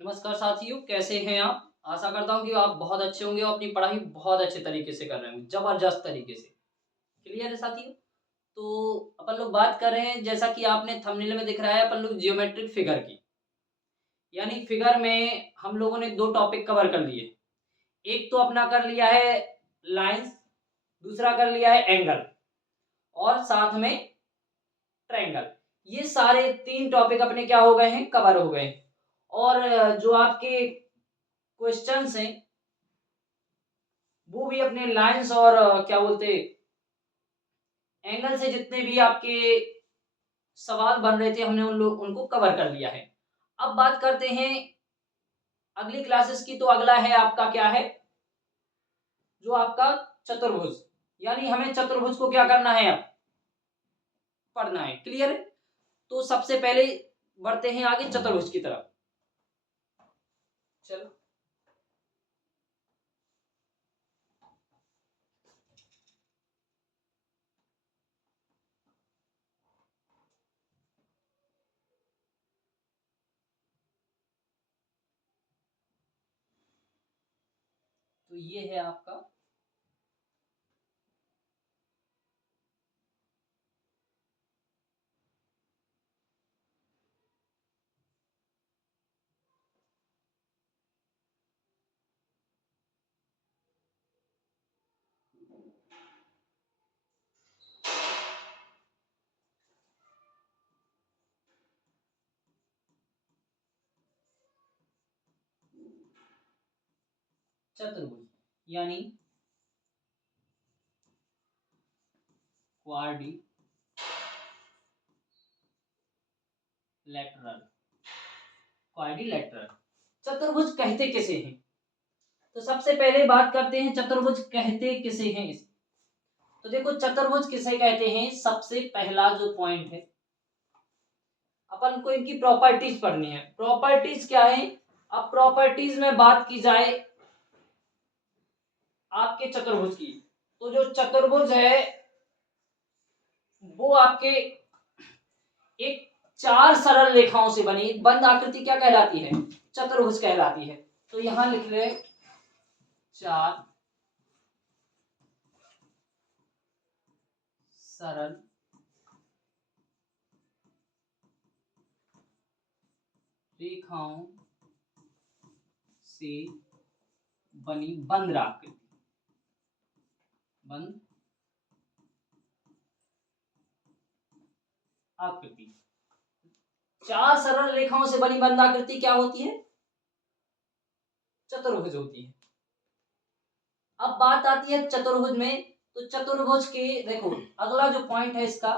नमस्कार साथियों, कैसे हैं आप? आशा करता हूँ कि आप बहुत अच्छे होंगे और अपनी पढ़ाई बहुत अच्छे तरीके से कर रहे होंगे, ज़बरदस्त तरीके से। क्लियर है साथियों? तो अपन लोग बात कर रहे हैं, जैसा कि आपने थंबनेल में दिख रहा है, अपन लोग जियोमेट्रिक फिगर की। यानी फिगर में हम लोगों ने 2 टॉपिक कवर कर लिए। एक तो अपना कर लिया है लाइन्स, दूसरा कर लिया है एंगल और साथ में ट्रायंगल। ये सारे 3 टॉपिक अपने क्या हो गए हैं, कवर हो गए हैं। और जो आपके क्वेश्चन्स हैं वो भी अपने लाइंस और क्या बोलते एंगल से जितने भी आपके सवाल बन रहे थे हमने उनको कवर कर लिया है। अब बात करते हैं अगली क्लासेस की। तो अगला है आपका क्या है, जो आपका चतुर्भुज। यानी हमें चतुर्भुज को क्या करना है, अब पढ़ना है। क्लियर है? तो सबसे पहले बढ़ते हैं आगे चतुर्भुज की तरफ। चलो, तो ये है आपका चतुर्भुज, यानी क्वाड्रिलेटरल। क्वाड्रिलेटरल चतुर्भुज कहते किसे हैं? तो सबसे पहले बात करते हैं चतुर्भुज कहते किसे हैं इस। तो देखो, चतुर्भुज किसे कहते हैं, सबसे पहला जो पॉइंट है, अपन को इनकी प्रॉपर्टीज पढ़नी है। प्रॉपर्टीज क्या है? अब प्रॉपर्टीज में बात की जाए आपके चतुर्भुज की, तो जो चतुर्भुज है वो आपके एक 4 सरल रेखाओं से बनी बंद आकृति क्या कहलाती है, चतुर्भुज कहलाती है। तो यहां लिख ले 4 सरल रेखाओं से बनी बंद आकृति। बंद आकृति 4 सरल रेखाओं से बनी बंद आकृति क्या होती है, चतुर्भुज होती है। अब बात आती है चतुर्भुज में। तो चतुर्भुज के देखो, अगला जो पॉइंट है इसका,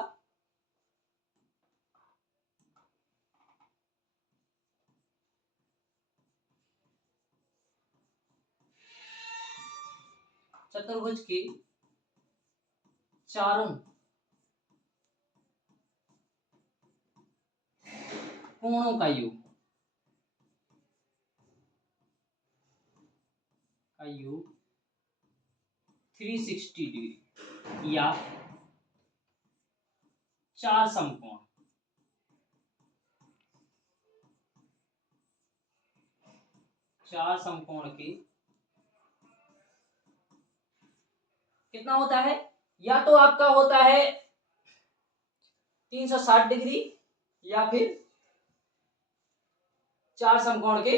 चतुर्भुज के चारों कोणों का योग, का योग 360 डिग्री या 4 समकोण, 4 समकोण के कितना होता है, या तो आपका होता है 360 डिग्री या फिर 4 समकोण के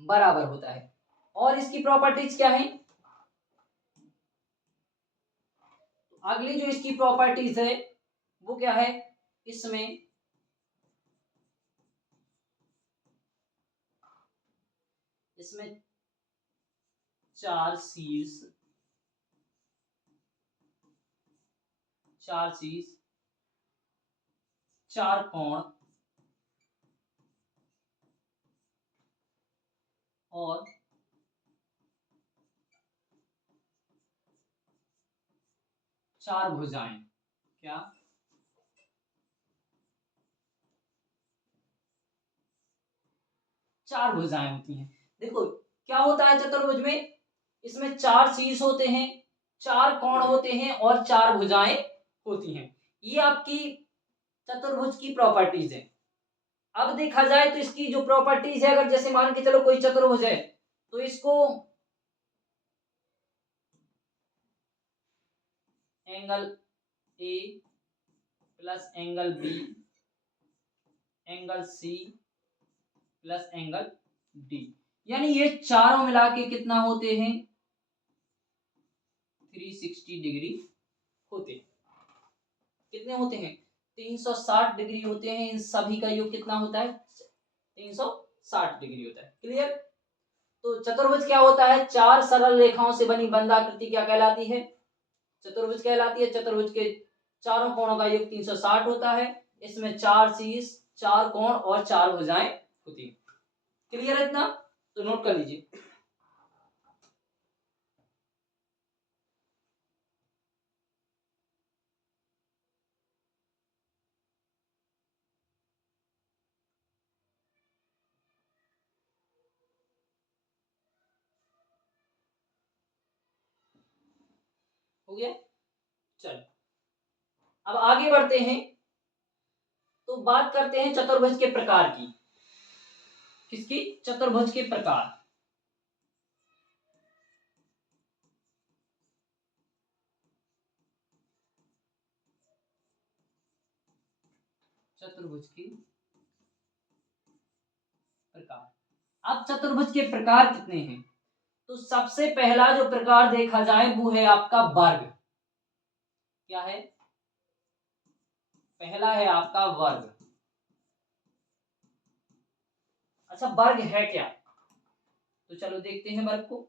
बराबर होता है। और इसकी प्रॉपर्टीज क्या है, अगली जो इसकी प्रॉपर्टीज है वो क्या है, इसमें इसमें 4 शीर्ष, 4 शीर्ष, 4 कोण और 4 भुजाएं। क्या? 4 भुजाएं होती हैं। देखो क्या होता है चतुर्भुज में, इसमें 4 शीर्ष होते हैं, 4 कोण होते हैं और 4 भुजाएं होती हैं। ये आपकी चतुर्भुज की प्रॉपर्टीज है। अब देखा जाए तो इसकी जो प्रॉपर्टीज है, अगर जैसे मान के चलो कोई चतुर्भुज है तो इसको angle A plus angle B, angle C plus angle D, यानी ये चारों मिला के कितना होते हैं 360 डिग्री होते हैं। कितने होते हैं 360 डिग्री होते हैं। इन सभी का योग कितना होता है 360 डिग्री होता है। क्लियर। तो चतुर्भुज क्या होता है, चार सरल रेखाओं से बनी बंधाकृति क्या कहलाती है, चतुर्भुज कहलाती है। चतुर्भुज के चारों कोणों का योग 360 होता है। इसमें चार शीर्ष, चार कोण और चार भुजाएं होती है। क्लियर है इतना, तो नोट कर लीजिए। हो गया। चलो अब आगे बढ़ते हैं, तो बात करते हैं चतुर्भुज के प्रकार की। किसकी, चतुर्भुज के प्रकार। चतुर्भुज के प्रकार। अब चतुर्भुज के प्रकार कितने हैं, तो सबसे पहला जो प्रकार देखा जाए वो है आपका वर्ग। क्या है, पहला है आपका वर्ग। अच्छा वर्ग है क्या, तो चलो देखते हैं वर्ग को।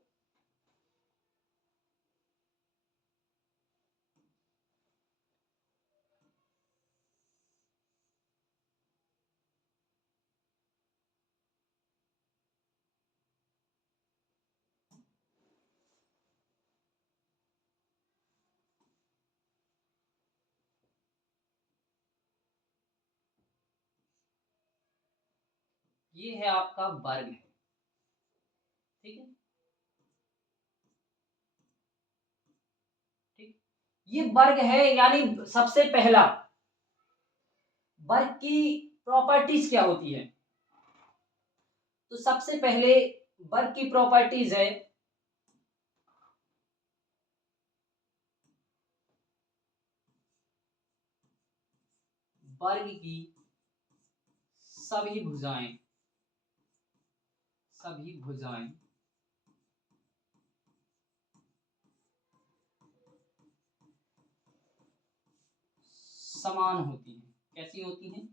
ये है आपका वर्ग, ठीक है। ठीक, ये वर्ग है, यानी सबसे पहला वर्ग की प्रॉपर्टीज क्या होती है, तो सबसे पहले वर्ग की प्रॉपर्टीज है वर्ग की सभी भुजाएं, सभी भुजाएं समान होती हैं। कैसी होती हैं,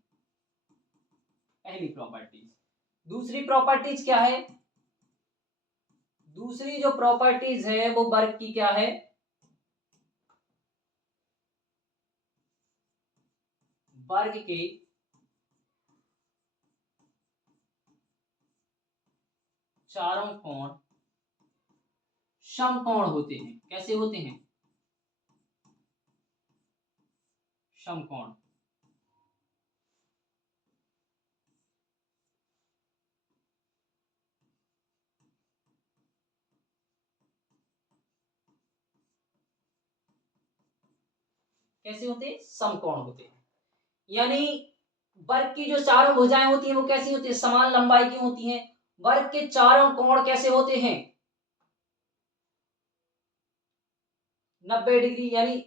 पहली प्रॉपर्टीज। दूसरी प्रॉपर्टीज क्या है, दूसरी जो प्रॉपर्टीज है वो वर्ग की क्या है, वर्ग के चारों कोण समकोण होते हैं। कैसे होते हैं, समकोण। कैसे होते हैं, समकोण होते हैं। यानी वर्ग की जो चारों भुजाएं होती हैं वो कैसी होती है, समान लंबाई की होती हैं। वर्ग के चारों कोण कैसे होते हैं 90 डिग्री, यानी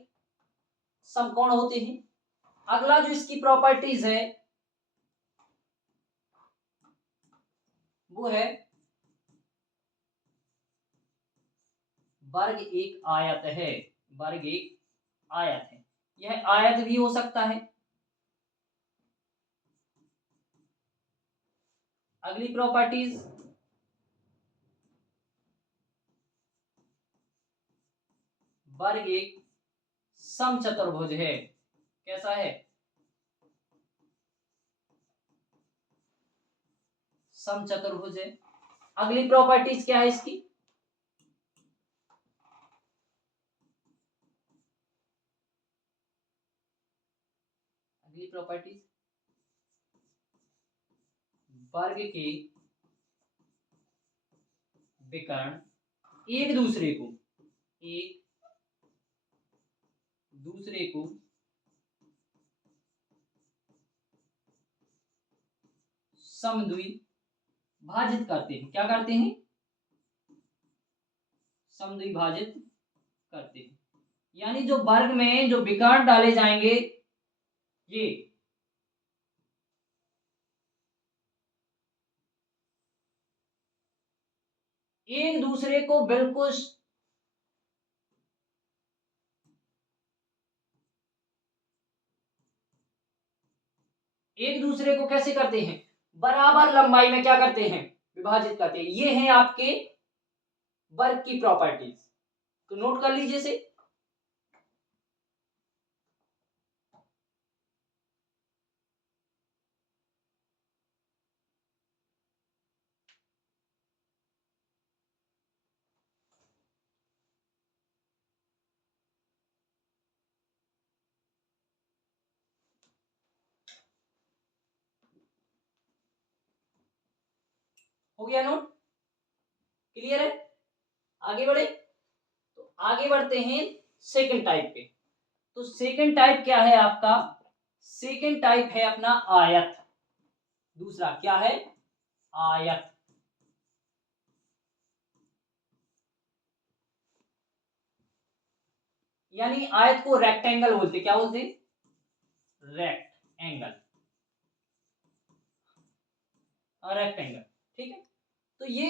समकोण होते हैं। अगला जो इसकी प्रॉपर्टीज है वो है वर्ग एक आयत है। वर्ग एक आयत है, यह आयत भी हो सकता है। अगली प्रॉपर्टीज, वर्ग एक समचतुर्भुज है। कैसा है, समचतुर्भुज है। अगली प्रॉपर्टीज क्या है इसकी, अगली प्रॉपर्टीज वर्ग के विकर्ण एक दूसरे को, एक दूसरे को समद्विभाजित करते हैं। क्या करते हैं? समद्विभाजित करते हैं। यानी जो वर्ग में जो विकर्ण डाले जाएंगे ये एक दूसरे को बिल्कुल कैसे करते हैं? बराबर लंबाई में क्या करते हैं? विभाजित करते हैं। ये हैं आपके वर्ग की प्रॉपर्टीज, तो नोट कर लीजिए इसे। हो गया नोट? क्लियर है? आगे बढ़े? तो आगे बढ़ते हैं सेकंड टाइप पे। तो सेकंड टाइप क्या है आपका? सेकंड टाइप है अपना आयत। दूसरा क्या है? आयत। यानी आयत को रेक्टेंगल बोलते। क्या बोलते? रेक्टेंगल। रेक्टेंगल, ठीक है। तो ये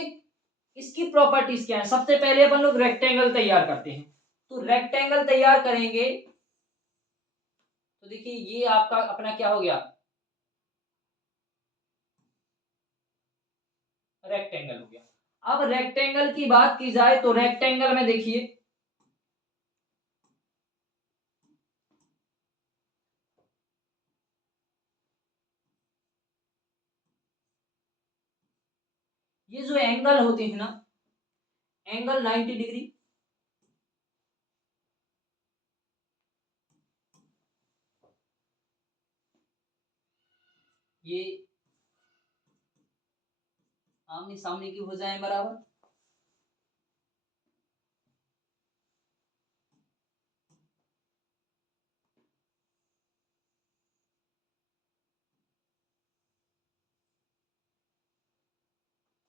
इसकी प्रॉपर्टीज क्या है? सबसे पहले अपन लोग रेक्टेंगल तैयार करते हैं। तो रेक्टेंगल तैयार करेंगे तो देखिए ये आपका अपना क्या हो गया? रेक्टेंगल हो गया। अब रेक्टेंगल की बात की जाए तो रेक्टेंगल में देखिए ये जो एंगल होते हैं ना, एंगल 90 डिग्री, ये आमने सामने की हो जाए बराबर।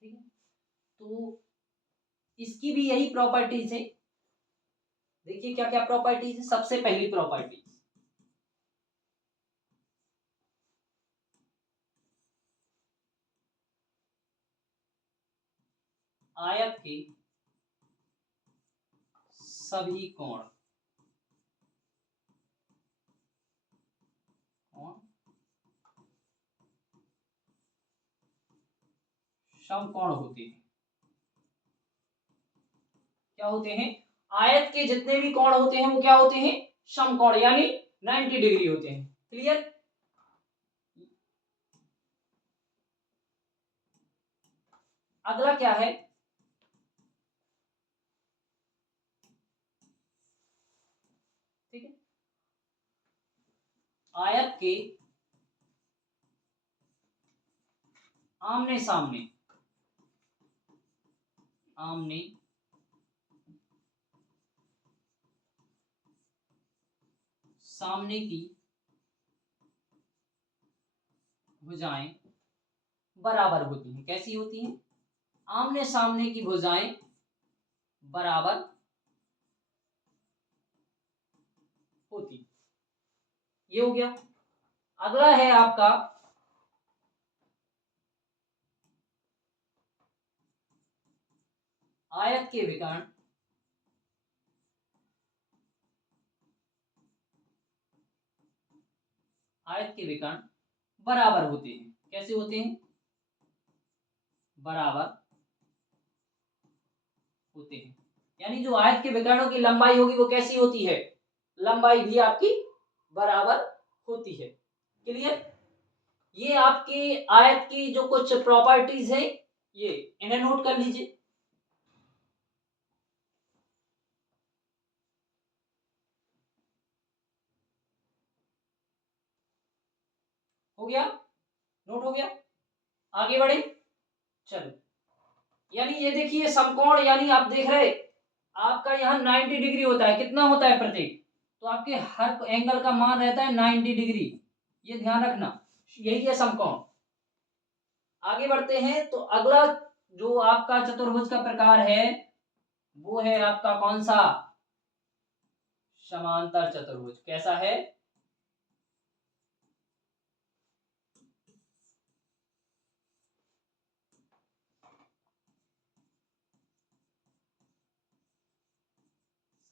ठीक है, तो इसकी भी यही प्रॉपर्टीज है। देखिए क्या क्या प्रॉपर्टीज है। सबसे पहली प्रॉपर्टी, आयत के सभी कोण समकोण होते हैं। क्या होते हैं? आयत के जितने भी कोण होते हैं वो क्या होते हैं? समकोण, यानी 90 डिग्री होते हैं। क्लियर? अगला क्या है? ठीक है, आयत के आमने सामने, आमने सामने की भुजाएं बराबर होती हैं। कैसी होती हैं? आमने सामने की भुजाएं बराबर होती। ये हो गया। अगला है आपका आयत के विकर्ण बराबर होते हैं। कैसे होते हैं? बराबर होते हैं। यानी जो आयत के विकर्णों की लंबाई होगी वो कैसी होती है? लंबाई भी आपकी बराबर होती है। क्लियर? ये आपकी आयत की जो कुछ प्रॉपर्टीज है, ये इन्हें नोट कर लीजिए। हो गया? नोट हो गया? आगे बढ़े? चलो, यानी ये देखिए समकोण, यानी आप देख रहे आपका यहाँ 90 डिग्री होता है। कितना होता है प्रत्येक? तो आपके हर एंगल का मान रहता है 90 डिग्री। ये ध्यान रखना, यही है समकोण। आगे बढ़ते हैं तो अगला जो आपका चतुर्भुज का प्रकार है वो है आपका कौन सा? समांतर चतुर्भुज। कैसा है?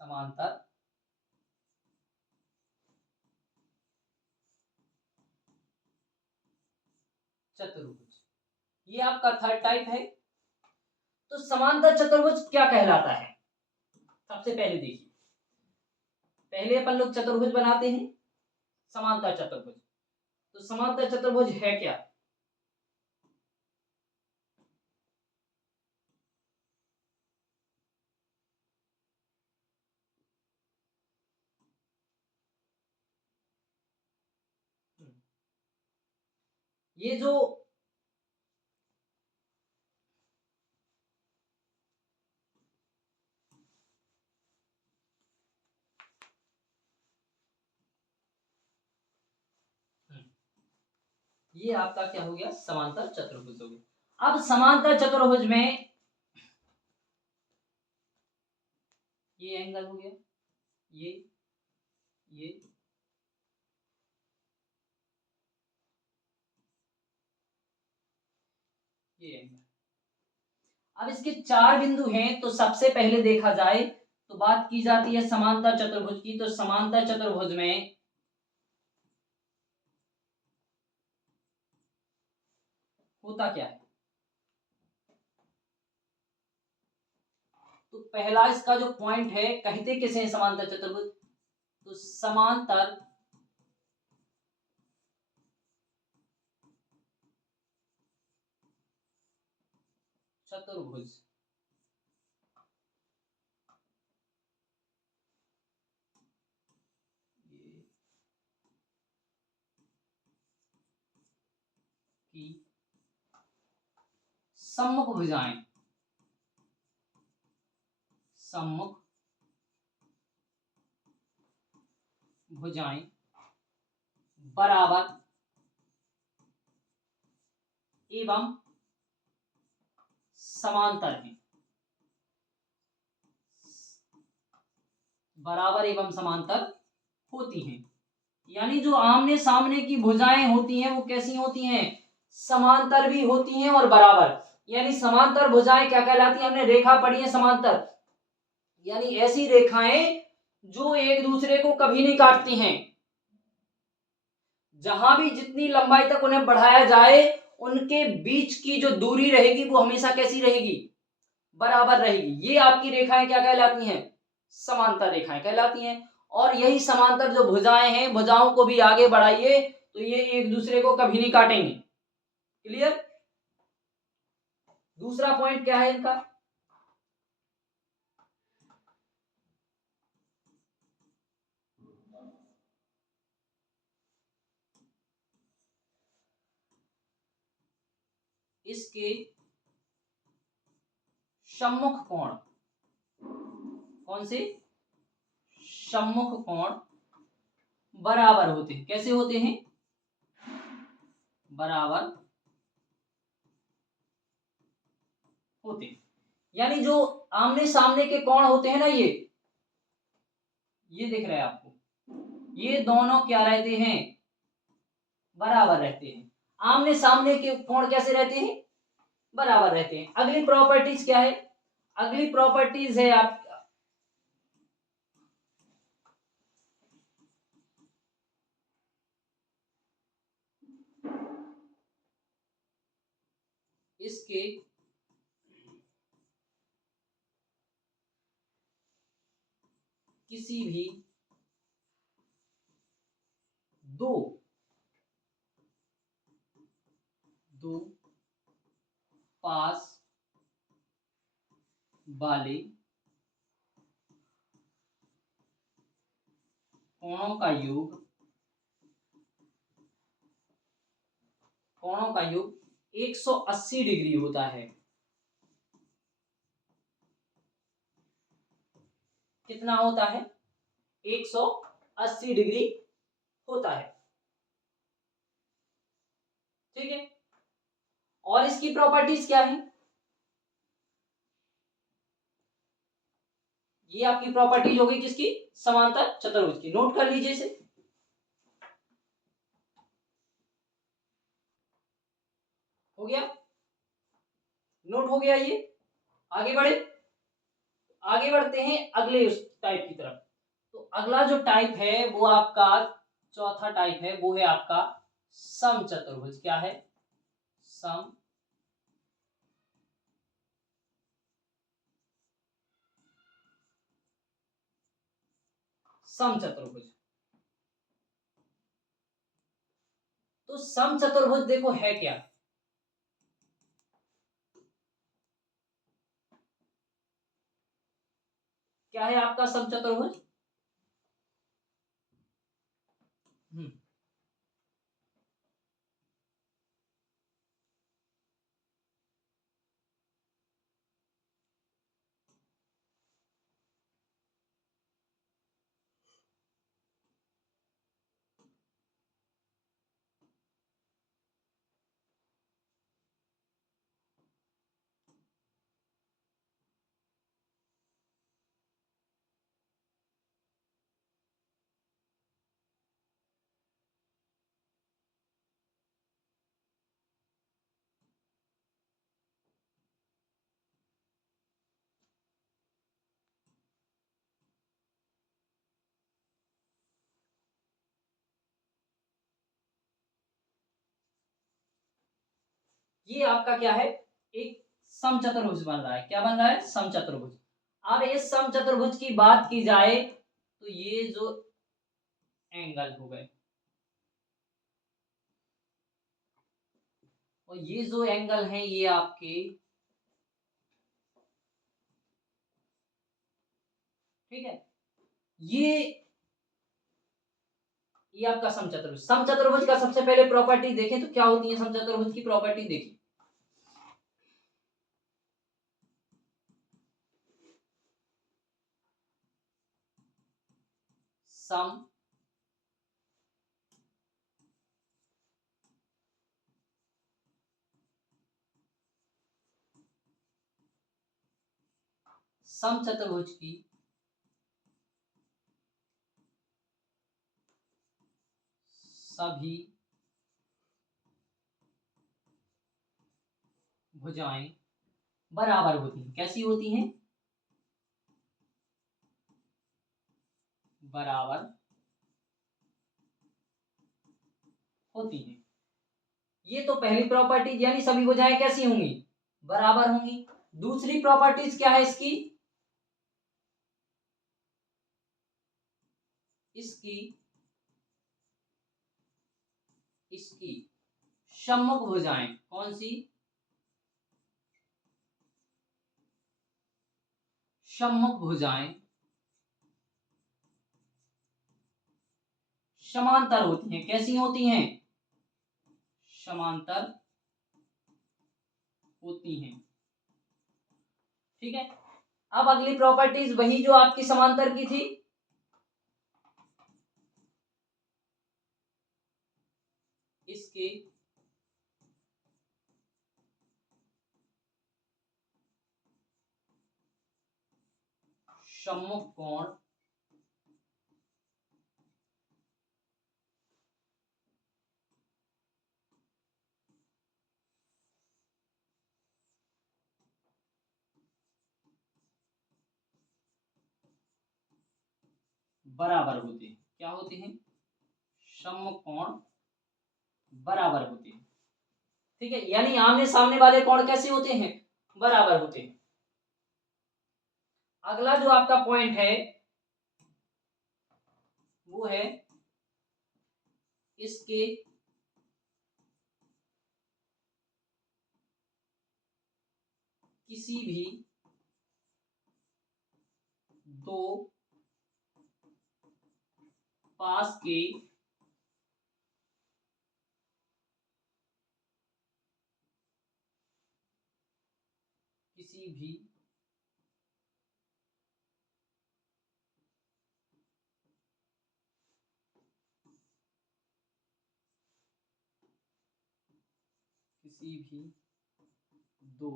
समांतर चतुर्भुज, ये आपका थर्ड टाइप है। तो समांतर चतुर्भुज क्या कहलाता है? सबसे पहले देखिए, पहले अपन लोग चतुर्भुज बनाते हैं, समांतर चतुर्भुज। तो समांतर चतुर्भुज है क्या? ये जो ये आपका क्या हो गया? समांतर चतुर्भुज हो गया। अब समांतर चतुर्भुज में ये एंगल हो गया, ये ये ये एंगल। अब इसके चार बिंदु हैं, तो सबसे पहले देखा जाए तो बात की जाती है समांतर चतुर्भुज की। तो समांतर चतुर्भुज में होता क्या है? तो पहला इसका जो पॉइंट है, कहते किसे हैं समांतर चतुर्भुज? तो समांतर चतुर्भुज। की सम्मुख भुजाएं, सम्मुख भुजाएं बराबर एवं समांतर हैं, बराबर एवं समांतर होती हैं। यानी जो आमने सामने की भुजाएं होती हैं वो कैसी होती हैं? समांतर भी होती हैं और बराबर। यानी समांतर भुजाएं क्या कहलाती है? हमने रेखा पढ़ी है समांतर, यानी ऐसी रेखाएं जो एक दूसरे को कभी नहीं काटती हैं। जहां भी जितनी लंबाई तक उन्हें बढ़ाया जाए, उनके बीच की जो दूरी रहेगी वो हमेशा कैसी रहेगी? बराबर रहेगी। ये आपकी रेखाएं क्या कहलाती हैं? समांतर रेखाएं कहलाती हैं। और यही समांतर जो भुजाएं हैं, भुजाओं को भी आगे बढ़ाइए तो ये एक दूसरे को कभी नहीं काटेंगे। क्लियर? दूसरा पॉइंट क्या है इनका? इसके सम्मुख कोण, कौन से? सम्मुख कोण बराबर होते हैं। कैसे होते हैं? बराबर होते हैं। यानी जो आमने सामने के कोण होते हैं ना, ये दिख रहा है आपको, ये दोनों क्या रहते हैं? बराबर रहते हैं। आमने सामने के कोण कैसे रहते हैं? बराबर रहते हैं। अगली प्रॉपर्टीज क्या है? अगली प्रॉपर्टीज है आप इसके किसी भी दो दो पास वाले कोणों का योग, कोणों का योग 180 डिग्री होता है। कितना होता है? 180 डिग्री होता है। ठीक है। और इसकी प्रॉपर्टीज क्या है? ये आपकी प्रॉपर्टीज होगी किसकी? समांतर चतुर्भुज की। नोट कर लीजिए इसे। हो गया? नोट हो गया ये? आगे बढ़े। आगे बढ़ते हैं अगले उस टाइप की तरफ। तो अगला जो टाइप है वो आपका चौथा टाइप है, वो है आपका समचतुर्भुज। क्या है? सम समचतुर्भुज। तो समचतुर्भुज देखो है क्या? क्या है आपका समचतुर्भुज? हम्म ये आपका क्या है? एक समचतुर्भुज बन रहा है। क्या बन रहा है? समचतुर्भुज। अब इस समचतुर्भुज की बात की जाए तो ये जो एंगल हो गए, और ये जो एंगल हैं ये आपके, ठीक है, ये ये आपका समचतुर्भुज। समचतुर्भुज का सबसे पहले प्रॉपर्टी देखें तो क्या होती है समचतुर्भुज की प्रॉपर्टी? देखिए, सम समचतुर्भुज की सभी भुजाएं बराबर होती हैं। कैसी होती हैं? बराबर होती हैं। ये तो पहली प्रॉपर्टी, यानी सभी भुजाएं कैसी होंगी? बराबर होंगी। दूसरी प्रॉपर्टीज क्या है इसकी? इसकी इसकी सम्मुख भुजाएं। कौन सी? सम्मुख भुजाएं समांतर होती हैं। कैसी होती हैं? समांतर होती हैं। ठीक है। अब अगली प्रॉपर्टीज वही जो आपकी समांतर की थी, इसके सम्मुख कोण बराबर होते हैं। क्या होते हैं? सम्मुख कोण बराबर होते हैं। ठीक है, यानी आमने सामने वाले कोण कैसे होते हैं? बराबर होते हैं। अगला जो आपका पॉइंट है वो है इसके किसी भी दो पास के किसी भी किसी भी दो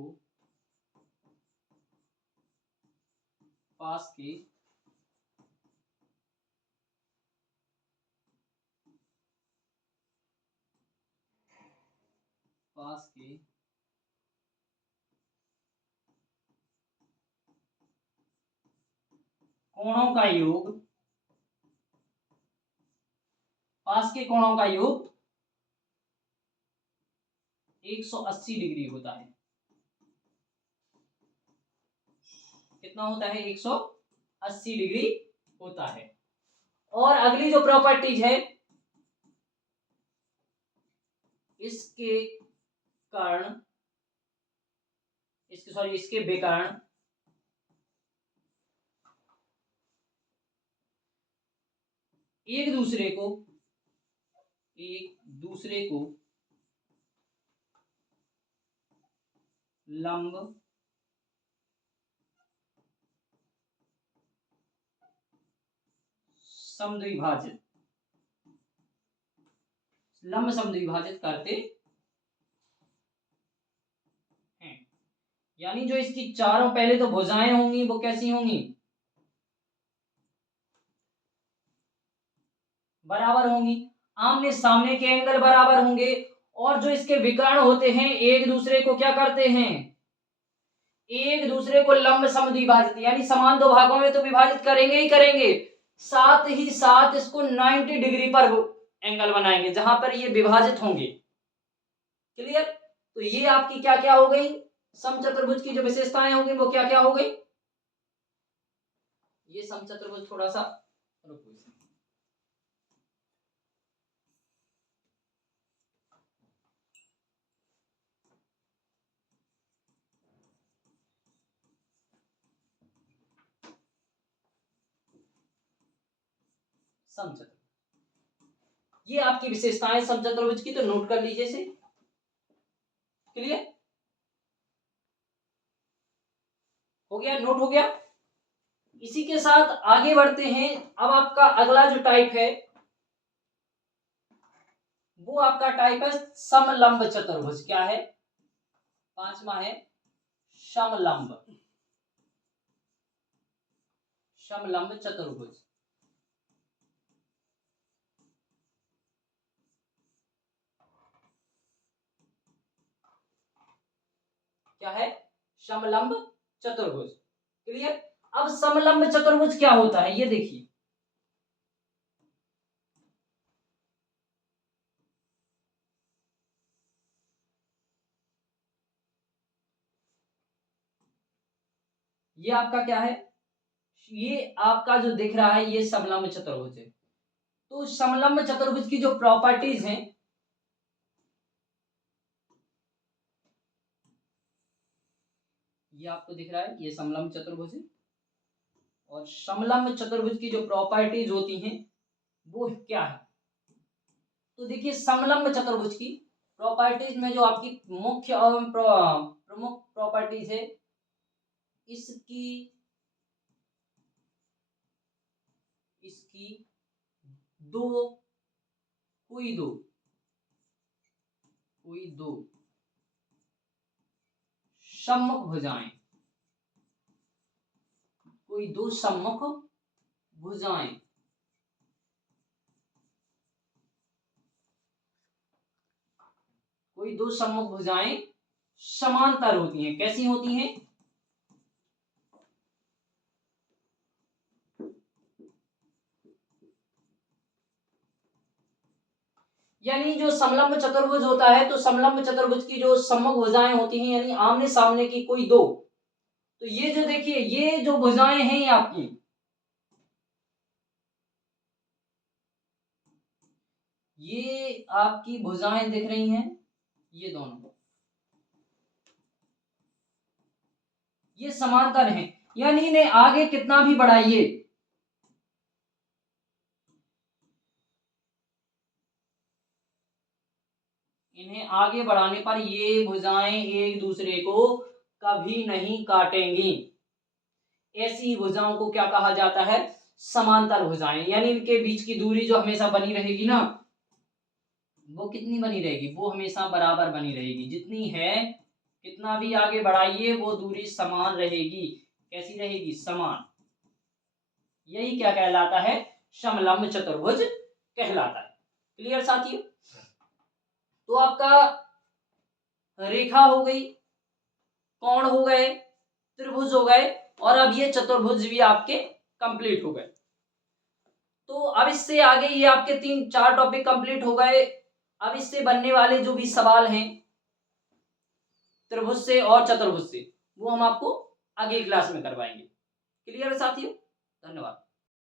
पास के कोणों का योग, पास के कोणों का योग 180 डिग्री होता है। कितना होता है? 180 डिग्री होता है। और अगली जो प्रॉपर्टीज है, इसके विकर्ण एक दूसरे को लंब समद्विभाजित करते हैं। यानी जो इसकी चारों पहले तो भुजाएं होंगी वो कैसी होंगी? बराबर होंगी। आमने सामने के एंगल बराबर होंगे। और जो इसके विकर्ण होते हैं एक दूसरे को क्या करते हैं? एक दूसरे को लंब समद्विभाजित यानी समान दो भागों में तो विभाजित करेंगे ही करेंगे, साथ ही साथ इसको 90 डिग्री पर एंगल बनाएंगे जहां पर ये विभाजित होंगे। क्लियर? तो ये आपकी क्या क्या हो गई? समचतुर्भुज की जो विशेषताएं होंगी वो क्या क्या हो गई? ये समचतुर्भुज थोड़ा सा रुको, समचतुर्भुज ये आपकी विशेषताएं समचतुर्भुज की, तो नोट कर लीजिए इसे। क्लियर? हो गया? नोट हो गया? इसी के साथ आगे बढ़ते हैं। अब आपका अगला जो टाइप है वो आपका टाइप है समलंब चतुर्भुज। क्या है? पांचवा है समलंब चतुर्भुज। क्या है? समलंब चतुर्भुज। क्लियर? अब समलंब चतुर्भुज क्या होता है ये देखिए। ये आपका क्या है? ये आपका जो दिख रहा है ये समलंब चतुर्भुज है। तो समलंब चतुर्भुज की जो प्रॉपर्टीज हैं, ये आपको दिख रहा है ये समलंब चतुर्भुज है। और समलंब चतुर्भुज की जो प्रॉपर्टीज होती हैं वो क्या है? तो देखिए समलंब चतुर्भुज की प्रॉपर्टीज में जो आपकी मुख्य एवं प्रमुख प्रॉपर्टीज है, इसकी दो कोई दो सम्मुख भुजाएं, कोई दो सम्मुख भुजाएं कोई दो सम्मुख भुजाएं समांतर होती हैं। कैसी होती हैं? यानी जो समलंब चतुर्भुज होता है तो समलंब चतुर्भुज की जो सम्मुख भुजाएं होती हैं यानी आमने सामने की कोई दो, तो ये जो देखिए ये जो भुजाएं हैं आपकी, ये आपकी भुजाएं दिख रही हैं, ये दोनों ये समांतर हैं। यानी इन्हें आगे कितना भी बढ़ाइए, इन्हें आगे बढ़ाने पर ये भुजाएं एक दूसरे को कभी नहीं काटेंगी। ऐसी भुजाओं को क्या कहा जाता है? समांतर भुजाएं। यानी इनके बीच की दूरी जो हमेशा बनी रहेगी ना, वो कितनी बनी रहेगी? वो हमेशा बराबर बनी रहेगी। जितनी है कितना भी आगे बढ़ाइए वो दूरी समान रहेगी। कैसी रहेगी? समान। यही क्या कहलाता है? समलंब चतुर्भुज कहलाता है। क्लियर साथियों? तो आपका रेखा हो गई, कोण हो गए, त्रिभुज हो गए, और अब ये चतुर्भुज भी आपके कंप्लीट हो गए। तो अब इससे आगे ये आपके 3-4 टॉपिक कंप्लीट हो गए। अब इससे बनने वाले जो भी सवाल हैं त्रिभुज से और चतुर्भुज से, वो हम आपको आगे क्लास में करवाएंगे। क्लियर है साथियों? धन्यवाद।